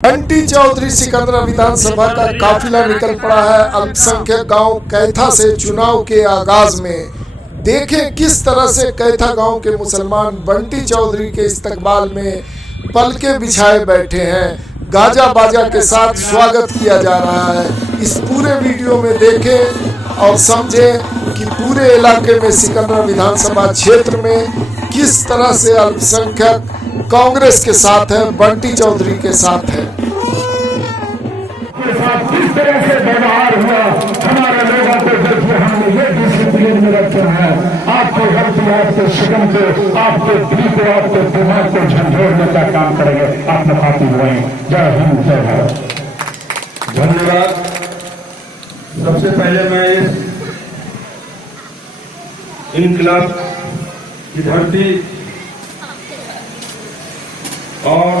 बंटी चौधरी सिकंदरा विधानसभा का काफिला निकल पड़ा है अल्पसंख्यक गांव कैथा से चुनाव के आगाज में। देखें किस तरह से कैथा गांव के मुसलमान बंटी चौधरी के इस्तकबाल में पलके बिछाए बैठे हैं। गाजा बाजा के साथ स्वागत किया जा रहा है। इस पूरे वीडियो में देखें और समझें कि पूरे इलाके में सिकंदरा विधानसभा क्षेत्र में किस तरह से अल्पसंख्यक कांग्रेस के साथ है, बंटी चौधरी के साथ है। किस तरह से व्यवहार हुआ हमारे लोगों को, देखिए हम ये डिसिप्लिन में रखते हैं। आपके घर से, आपके शिकन से, आपके दिल को, आपके दिमाग को झंझोड़ने का काम करेंगे। आप नफाती हुए। जय हिंद, जय भारत। धन्यवाद। सबसे पहले मैं इनकलाब की धरती और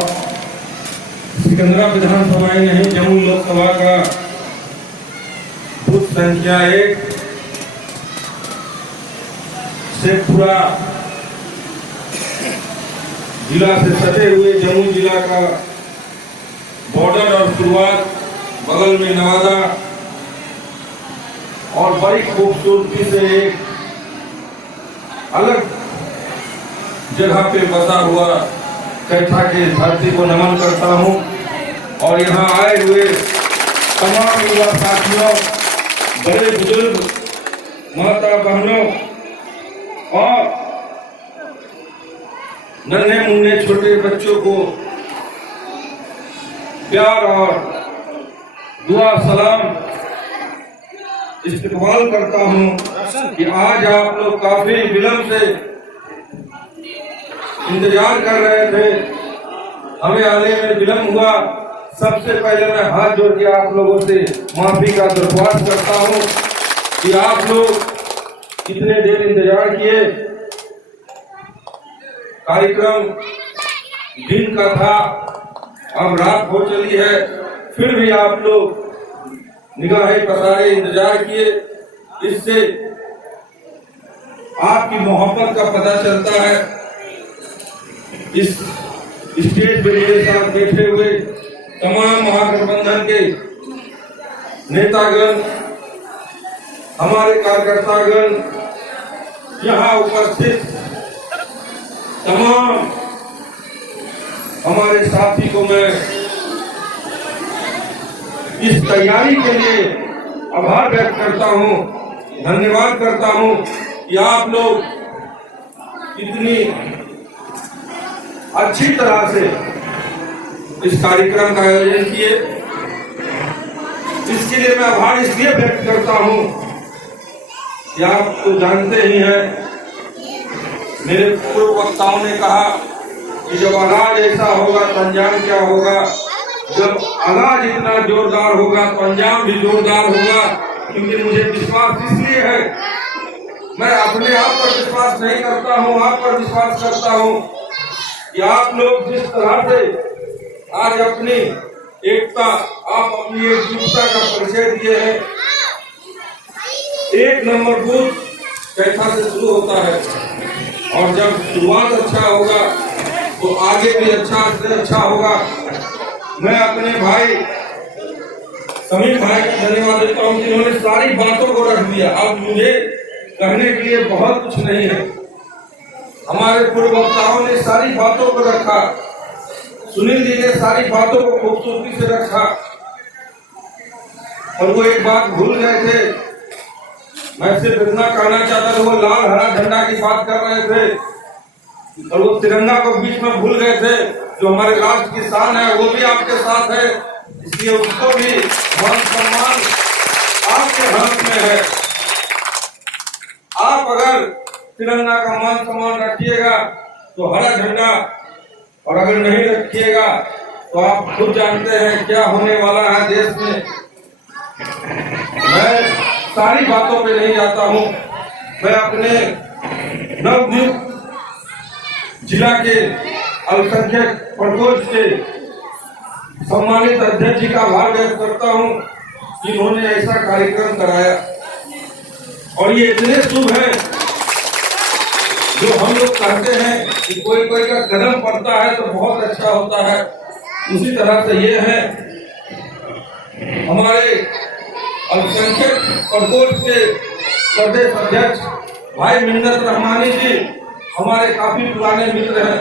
सिकंदरा विधानसभा ही नहीं, जम्मू लोकसभा का बूथ संख्या 1 से पूरा जिला से सटे हुए जम्मू जिला का बॉर्डर और शुरुआत बगल में नवादा और बड़ी खूबसूरती से एक अलग जगह पे बसा हुआ कैथा के धरती को नमन करता हूं। और यहाँ आए हुए तमाम युवा साथियों, बड़े बुजुर्ग, माता बहनों और नन्हे मुन्ने छोटे बच्चों को प्यार और दुआ सलाम इस्तकबाल करता हूं कि आज आप लोग काफी विलंब से इंतजार कर रहे थे, हमें आने में विलंब हुआ। सबसे पहले मैं हाथ जोड़ के आप लोगों से माफी का दरख्वास्त करता हूं कि आप लोग कितने देर इंतजार किए। कार्यक्रम दिन का था, अब रात हो चली है, फिर भी आप लोग निगाहें पसारे इंतजार किए। इससे आपकी मोहब्बत का पता चलता है। इस स्टेज पे मेरे साथ बैठे हुए तमाम महागठबंधन के नेतागण, हमारे कार्यकर्तागण, यहाँ उपस्थित तमाम हमारे साथी को मैं इस तैयारी के लिए आभार व्यक्त करता हूँ, धन्यवाद करता हूँ कि आप लोग इतनी अच्छी तरह से इस कार्यक्रम का आयोजन किए। इसके लिए मैं आभार इसलिए व्यक्त करता हूं कि आप तो जानते ही हैं, मेरे पूर्व वक्ताओं ने कहा कि जब आगाज ऐसा होगा तो अंजाम क्या होगा। जब आगाज इतना जोरदार होगा तो अंजाम भी जोरदार होगा। क्योंकि मुझे विश्वास इसलिए है, मैं अपने आप पर विश्वास नहीं करता हूं, आप पर विश्वास करता हूं कि आप लोग जिस तरह से आज अपनी एकता, आप अपनी एकजुटता का परिचय दिए हैं। एक नंबर बूथ कैथा से शुरू होता है और जब शुरुआत अच्छा होगा तो आगे भी अच्छा से अच्छा होगा। मैं अपने भाई समीर भाई को धन्यवाद देता हूँ, जिन्होंने सारी बातों को रख दिया। अब मुझे कहने के लिए बहुत कुछ नहीं है। हमारे पूर्व वक्ताओं ने सारी बातों को रखा, सुनील जी ने सारी बातों को खूबसूरती से रखा। और वो एक बात भूल गए थे, मैं सिर्फ इतना कहना चाहता था, वो लाल हरा झंडा की बात कर रहे थे और वो तिरंगा को बीच में भूल गए थे, जो हमारे राष्ट्र की शान है, वो भी आपके साथ है। इसलिए उसको भी मान सम्मान आपके हाथ में है। आप अगर तिरंगा का मान सम्मान रखिएगा तो हरा झंडा, और अगर नहीं रखिएगा तो आप खुद जानते हैं क्या होने वाला है देश में। मैं सारी बातों पे नहीं जाता हूं, मैं अपने नवनियुक्त जिला के अल्पसंख्यक प्रकोष्ठ के सम्मानित अध्यक्ष जी का आभार व्यक्त करता हूं, जिन्होंने ऐसा कार्यक्रम कराया। और ये इतने शुभ है, जो हम लोग कहते हैं कि कोई कोई का कदम पड़ता है तो बहुत अच्छा होता है। उसी तरह से ये है हमारे अल्पसंख्यक प्रकोष्ठ के प्रदेश अध्यक्ष भाई मिन्नत रहमानी जी, हमारे काफी पुराने मित्र हैं।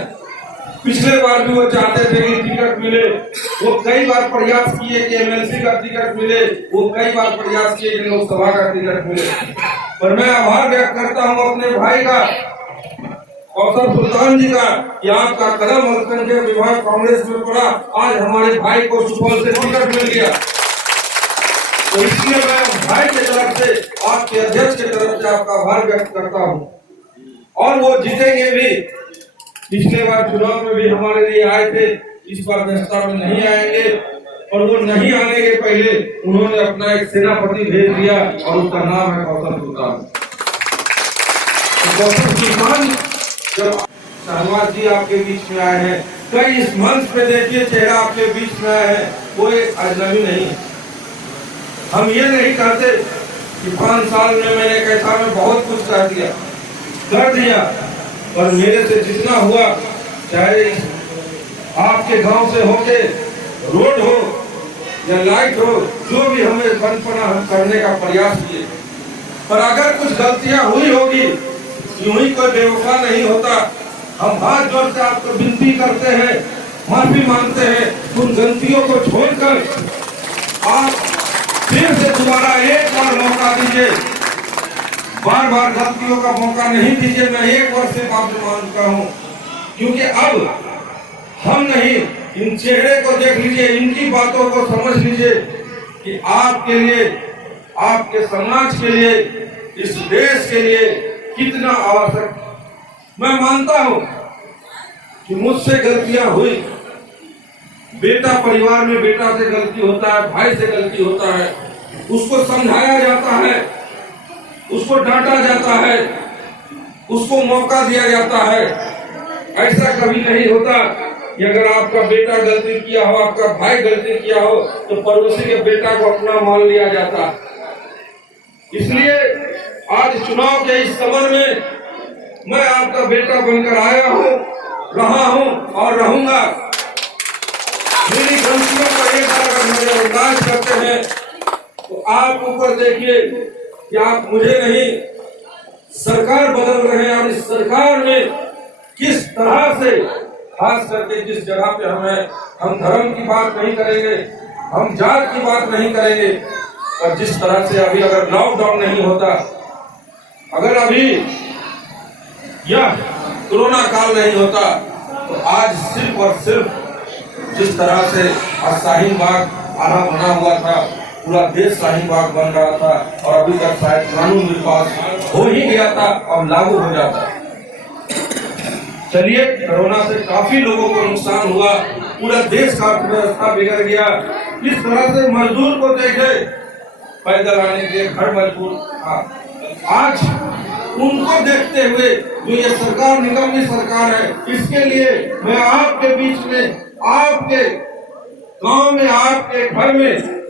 पिछले बार भी वो चाहते थे कि टिकट मिले, वो कई बार प्रयास किए कि एमएलसी का टिकट मिले, वो कई बार प्रयास किए कि लोकसभा का टिकट मिले। पर मैं आभार व्यक्त करता हूँ अपने भाई का, कौशल सुल्तान जी का, कि आपका कदम अल्पसंख्यक विभाग कांग्रेस में पड़ा, आज हमारे भाई को सुपौल से टिकट मिल गया। तो इसलिए मैं भाई के तरफ से, आपके अध्यक्ष के तरफ से आपका आभार व्यक्त करता हूँ। और वो जीतेंगे भी। पिछले बार चुनाव में भी हमारे लिए आए थे, इस बार व्यवस्था में नहीं आएंगे। और वो नहीं आने के पहले उन्होंने अपना एक सेनापति भेज दिया और उसका नाम है कौशल सुल्तान। कौशल सुल्तान जब शहनवाज जी आपके बीच में आए हैं, कई इस मंच पे देखिए चेहरा आपके बीच में आया है, वो एक अजनबी नहीं है। हम ये नहीं कहते कि 5 साल में मैंने कैथा में बहुत कुछ कर दिया, पर मेरे से जितना हुआ, चाहे आपके गांव से होके रोड हो या लाइट हो, जो भी हमें बनपना करने का प्रयास किए। पर अगर कुछ गलतियां हुई होगी, यूं ही कोई बेवफा नहीं होता। हम हाथ जोड़ के आपको विनती करते हैं, माफी मांगते हैं। उन गलतियों को छोड़कर आप फिर से दोबारा एक बार मौका दीजिए, बार बार गलतियों का मौका नहीं दीजिए। मैं एक बार से माफी मांगता हूँ, क्योंकि अब हम नहीं, इन चेहरे को देख लीजिए, इनकी बातों को समझ लीजिए कि आपके लिए, आपके समाज के लिए, इस देश के लिए कितना आवश्यक। मैं मानता हूँ कि मुझसे गलतियां हुई, बेटा परिवार में बेटा से गलती होता है, भाई से गलती होता है, उसको समझाया जाता है, उसको डांटा जाता है, उसको मौका दिया जाता है। ऐसा कभी नहीं होता कि अगर आपका बेटा गलती किया हो, आपका भाई गलती किया हो, तो पड़ोसी के बेटा को अपना मान लिया जाता। इसलिए आज चुनाव के इस समय में मैं आपका बेटा बनकर आया हूँ, रहा हूँ और रहूंगा। मेरी गलतियों का एक बार अगर नजरअंदाज करते हैं तो आप ऊपर देखिए कि आप मुझे नहीं, सरकार बदल रहे हैं। और इस सरकार में किस तरह से, खास करके जिस जगह पे हम धर्म की बात नहीं करेंगे, हम जात की बात नहीं करेंगे, और जिस तरह से अभी अगर लॉकडाउन नहीं होता, अगर अभी यह कोरोना काल नहीं होता, तो आज सिर्फ और सिर्फ जिस तरह से आज शाहीन बाग आना बना हुआ था, पूरा देश शाहीन बाग बन रहा था, और अभी तक शायद कानून भी पास हो ही गया था, अब लागू हो जाता। चलिए, कोरोना से काफी लोगों को नुकसान हुआ, पूरा देश का अर्थव्यवस्था बिगड़ गया। इस तरह से मजदूर को देखे, पैदल आने के घर मजबूर था। आज उनको देखते हुए जो ये सरकार निगम सरकार है, इसके लिए मैं आपके बीच में, आपके गांव में, आपके घर में